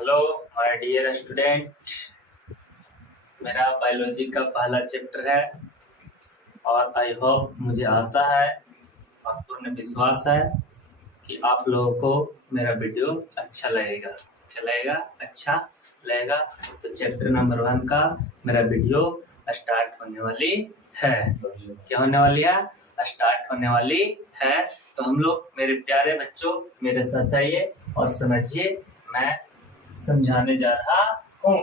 Hello my dear student, मेरा biology का पहला चैप्टर है और आई होप, मुझे आशा है और पूर्ण विश्वास है कि आप लोगों को मेरा वीडियो अच्छा लगेगा। क्या लगेगा? अच्छा लगेगा। तो चैप्टर नंबर 1 का मेरा वीडियो स्टार्ट होने वाली है। क्या होने वाली है? स्टार्ट होने वाली है। तो हम लोग, मेरे प्यारे बच्चों, मेरे साथ आइए और समझिए, मैं समझाने जा रहा हूँ।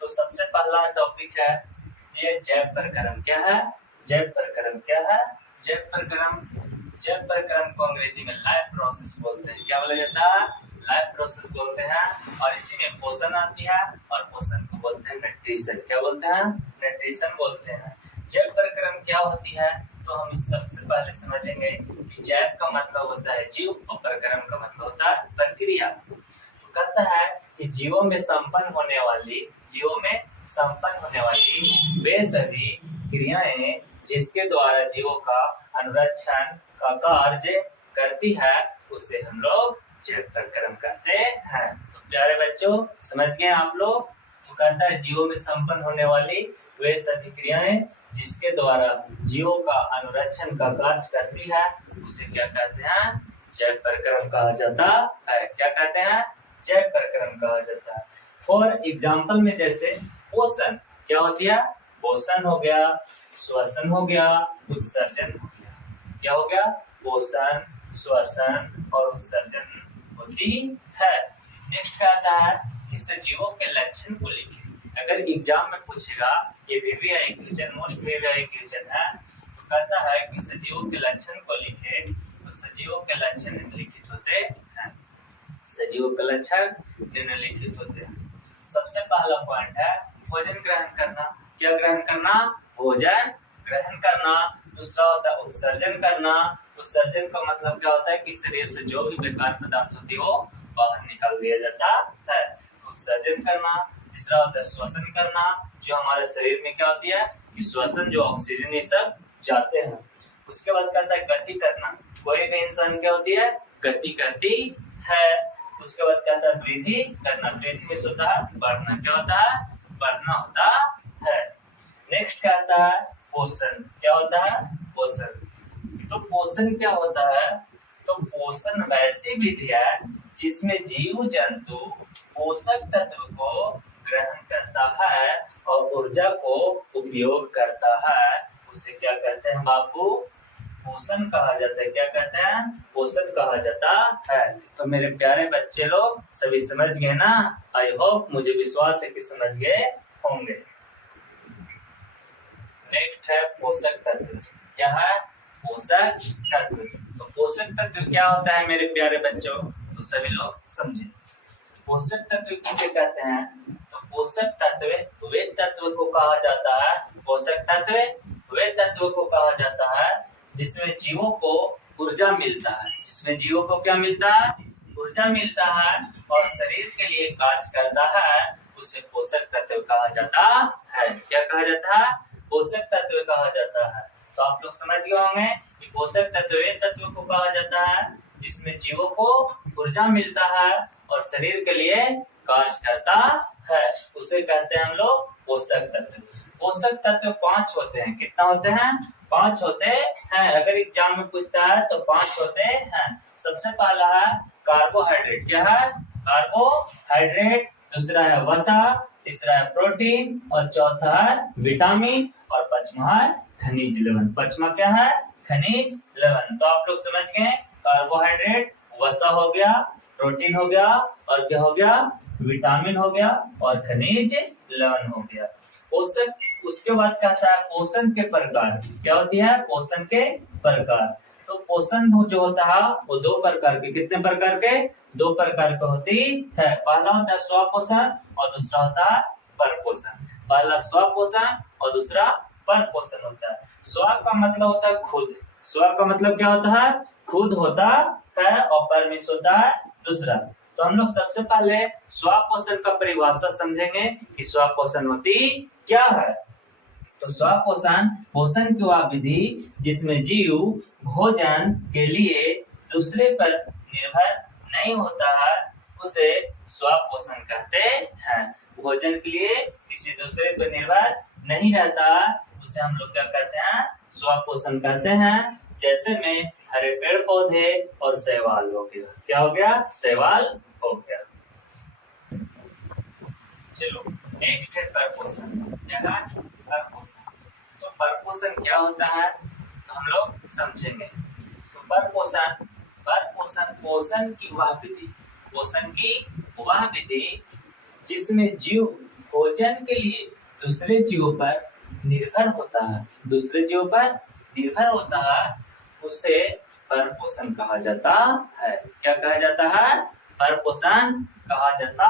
तो सबसे पहला टॉपिक है ये जैव प्रक्रम। क्या है? जैव प्रक्रम क्या है? जैव प्रक्रम को अंग्रेजी में लाइफ प्रोसेस बोलते हैं। क्या बोला जाता है? लाइफ प्रोसेस बोलते हैं। और इसी में पोषण आती है और पोषण को बोलते हैं न्यूट्रिशन। क्या बोलते हैं? न्यूट्रिशन बोलते हैं। जैव प्रक्रम क्या होती है? तो हम इस सबसे पहले समझेंगे कि जैव का मतलब होता है जीव और प्रक्रम का मतलब होता है प्रक्रिया। तो कहता है कि जीवों में संपन्न होने वाली वे सभी क्रियाएं जिसके द्वारा जीवों का अनुरक्षण का कार्य करती है, उसे हम लोग जैव प्रक्रम कहते हैं। तो प्यारे बच्चों, समझ गए आप लोग? तो कहता है जीवों में संपन्न होने वाली वे सभी क्रियाएं जिसके द्वारा जीवों का अनुरक्षण का कार्य करती है, उसे क्या कहते हैं? जैव प्रक्रम कहा जाता है। क्या कहते हैं? जैव प्रक्रम कहा जाता है। फॉर एग्जाम्पल में जैसे पोषण क्या होती है? पोषण हो गया, श्वसन हो गया, उत्सर्जन हो गया। क्या हो गया? पोषण, श्वसन और उत्सर्जन होती है। नेक्स्ट क्या आता है कि सजीवों के लक्षण को लिखें। अगर एग्जाम में पूछेगा, ये VVI question, most VVI question है, तो कहता है कि सजीवों के लक्षण को लिखें। तो सजीवों के लक्षण निम्नलिखित होते हैं। सजीवों के लक्षण निम्नलिखित होते हैं। सबसे पहला पॉइंट है भोजन ग्रहण करना। क्या ग्रहण करना? भोजन ग्रहण करना। दूसरा होता है उत्सर्जन करना। उत्सर्जन का मतलब क्या होता है कि शरीर से जो भी बेकार पदार्थ होती है वो बाहर निकाल दिया जाता है। उत्सर्जन करना। तीसरा होता है श्वसन करना, जो हमारे शरीर में क्या होती है कि श्वसन, जो ऑक्सीजन, ये सब जाते हैं। उसके बाद कहता है गति करना। कोई भी इंसान क्या होती है? गति करती है। उसके बाद कहता है वृद्धि करना। वृद्धि में होता है बढ़ना। क्या होता है? बढ़ना होता है। नेक्स्ट कहता है पोषण। क्या होता है? पोषण। तो पोषण क्या होता है? तो पोषण वैसी विधि है जिसमें जीव जंतु पोषक तत्व को ग्रहण करता है और ऊर्जा को उपयोग करता है, उसे क्या कहते हैं बाबू? पोषण कहा जाता है। क्या कहते हैं? पोषण कहा जाता है। तो मेरे प्यारे बच्चे लोग सभी समझ गए ना? आई होप, मुझे विश्वास है कि समझ गए होंगे। नेक्स्ट है पोषक तत्व। क्या है? पोषक तत्व। तो पोषक तत्व क्या होता है मेरे प्यारे बच्चों? तो सभी लोग समझे। पोषक तत्व किसे कहते हैं? तो पोषक तत्व वे तत्व को कहा जाता है। पोषक तत्व वे तत्व को कहा जाता है जिसमें जीवों को ऊर्जा मिलता है। जिसमें जीवों को क्या मिलता है? ऊर्जा मिलता है और शरीर के लिए कार्य करता है, उसे पोषक तत्व कहा जाता है। क्या कहा जाता है? पोषक तत्व कहा जाता है। तो आप लोग समझ गए होंगे कि पोषक तत्व वे तत्व को कहा जाता है जिसमें जीवों को ऊर्जा मिलता है और शरीर के लिए कार्य करता है, उसे कहते हैं हम लोग पोषक तत्व। पोषक तत्व 5 होते हैं। कितना होते हैं? 5 होते हैं। अगर एग्जाम में पूछता है तो 5 होते हैं। सबसे पहला है कार्बोहाइड्रेट। क्या है? कार्बोहाइड्रेट। दूसरा है वसा, तीसरा है प्रोटीन और चौथा है विटामिन और पांचवा है खनिज लवण। पांचवा क्या है? खनिज लवण। तो आप लोग समझ गए, कार्बोहाइड्रेट, वसा हो गया, प्रोटीन हो गया और क्या हो गया? विटामिन हो गया और खनिज लवण हो गया। पोषक। उसके बाद कहता है पोषण के प्रकार। क्या होती है? पोषण के प्रकार। तो पोषण जो होता है वो 2 प्रकार के। कितने प्रकार के? 2 प्रकार के होती है। पहला होता है स्वपोषण और दूसरा होता है परपोषण। पहला स्वपोषण और दूसरा परपोषण होता है। स्व का मतलब होता है खुद। स्व का मतलब क्या होता है? खुद होता है और पर में होता है दूसरा। तो हम लोग सबसे पहले स्वपोषण का परिभाषा समझेंगे कि स्वपोषण होती क्या है। तो स्वपोषण पोषण की वह विधि जिसमें जीव भोजन के लिए दूसरे पर निर्भर नहीं होता है, उसे स्वपोषण कहते हैं। भोजन के लिए किसी दूसरे पर निर्भर नहीं रहता, उसे हम लोग क्या कहते हैं, स्वपोषण कहते हैं। जैसे में हरे पेड़ पौधे और शैवाल हो गया। क्या हो गया? शैवाल हो गया। चलो नेक्स्ट है परपोषण। क्या है? परपोषण। तो परपोषण क्या होता है तो हम लोग समझेंगे। तो परपोषण पोषण की वह विधि, पोषण की वह विधि जिसमें जीव भोजन के लिए दूसरे जीवों पर निर्भर होता है, दूसरे जीवों पर निर्भर होता है, उसे परपोषण कहा जाता है। क्या कहा जाता है? परपोषण कहा जाता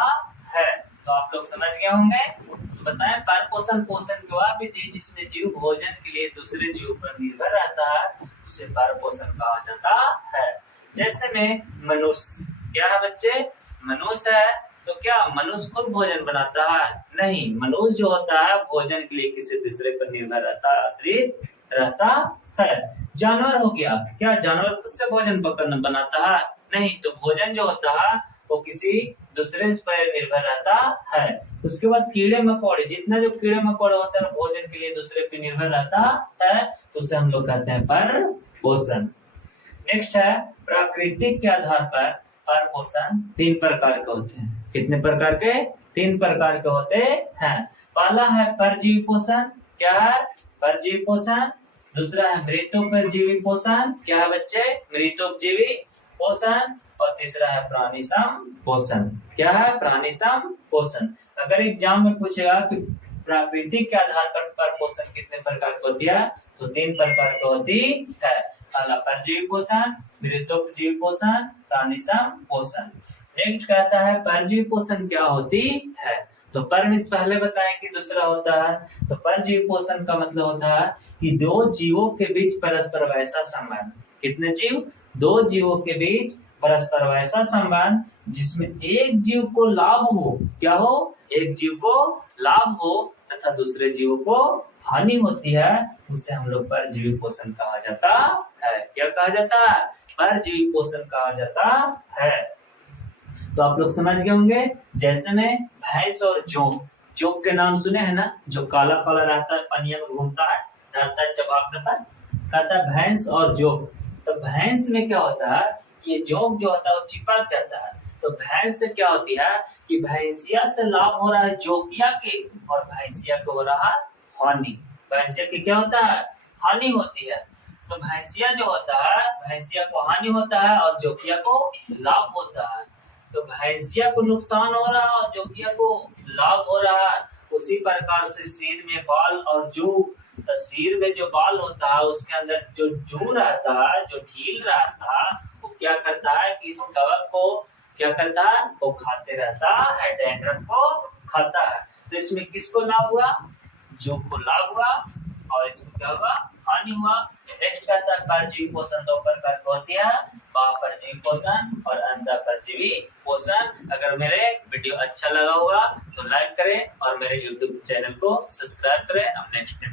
है। तो आप लोग समझ गए होंगे। तो बताएं, परपोषण पोषण की वह विधि जिसमें जीव भोजन के लिए दूसरे जीव पर निर्भर रहता है, उसे परपोषण कहा जाता है। जैसे में मनुष्य, क्या है बच्चे? मनुष्य है। तो क्या मनुष्य खुद भोजन बनाता है? नहीं, मनुष्य जो होता है भोजन के लिए किसी दूसरे पर निर्भर रहता है, आश्रित रहता है। जानवर हो गया, क्या जानवर खुद से भोजन पकड़ना बनाता है? नहीं, तो भोजन जो होता है वो किसी दूसरे पर निर्भर रहता है। उसके बाद कीड़े मकोड़े, जितना जो कीड़े मकोड़े होता है भोजन के लिए दूसरे पर निर्भर रहता है, तो उसे हम लोग कहते हैं परपोषण। नेक्स्ट है प्राकृतिक के आधार पर परपोषण 3 प्रकार के होते हैं। कितने प्रकार के? 3 प्रकार के होते हैं। पहला है परजीवी पोषण। क्या है? परजीवी पोषण। दूसरा है मृतोपजीवी पोषण। क्या है बच्चे? मृतोपजीवी पोषण। और तीसरा है प्राणिसम पोषण। क्या है? प्राणिसम पोषण। अगर एग्जाम में पूछेगा कि प्राकृतिक के आधार पर परपोषण कितने प्रकार की होती है, तो 3 प्रकार की होती है। पहला परजीवी पोषण, मृतोपजीवी पोषण, प्राणिसम पोषण। नेक्स्ट कहता है परजीवी पोषण क्या होती है। तो पर इस पहले बताएं कि दूसरा होता है। तो परजीवी पोषण का मतलब होता है कि 2 जीवों के बीच परस्पर वैसा संबंध। कितने जीव? 2 जीवों के बीच परस्पर वैसा संबंध जिसमें एक जीव को लाभ हो। क्या हो? एक जीव को लाभ हो तथा दूसरे जीवों को हानि होती है, उसे हम लोग परजीवी पोषण कहा जाता है। क्या कहा जाता है? परजीवी पोषण कहा जाता है। तो आप लोग समझ गए होंगे। जैसे में भैंस और जोंक, जोंक के नाम सुने हैं ना, जो काला काला रहता है, पानी में घूमता है, धरता है, चबाक देता है, कहता है भैंस और जोंक। तो भैंस में क्या होता है, ये जोंक जो होता है वो चिपक जाता है। तो भैंस से क्या होती है कि भैंसिया से लाभ हो रहा है जोकिया के, और भैंसिया को हो रहा है हानि। भैंसिया की क्या होता है? हानि होती है। तो भैंसिया जो होता है, भैंसिया को हानि होता है और जोकिया को लाभ होता है। तो भैंसिया को नुकसान हो रहा है और जोकिया को लाभ हो रहा है। उसी प्रकार से सिर में बाल और जू, तो सिर में जो बाल होता है उसके अंदर जो जू रहता है, जो ढील रहता है, वो क्या करता है कि इस कवक को क्या करता है, वो खाते रहता है, डैंड्रफ को खाता है। तो इसमें किसको लाभ हुआ? जो को लाभ हुआ और इसको क्या हुआ? हानि हुआ। नेक्स्ट कहता है परजीवी पोषण 2 प्रकार की होती है, परजीवी पोषण और अंडा परजीवी पोषण। अगर मेरे वीडियो अच्छा लगा होगा तो लाइक करें और मेरे YouTube चैनल को सब्सक्राइब करें। अब नेक्स्ट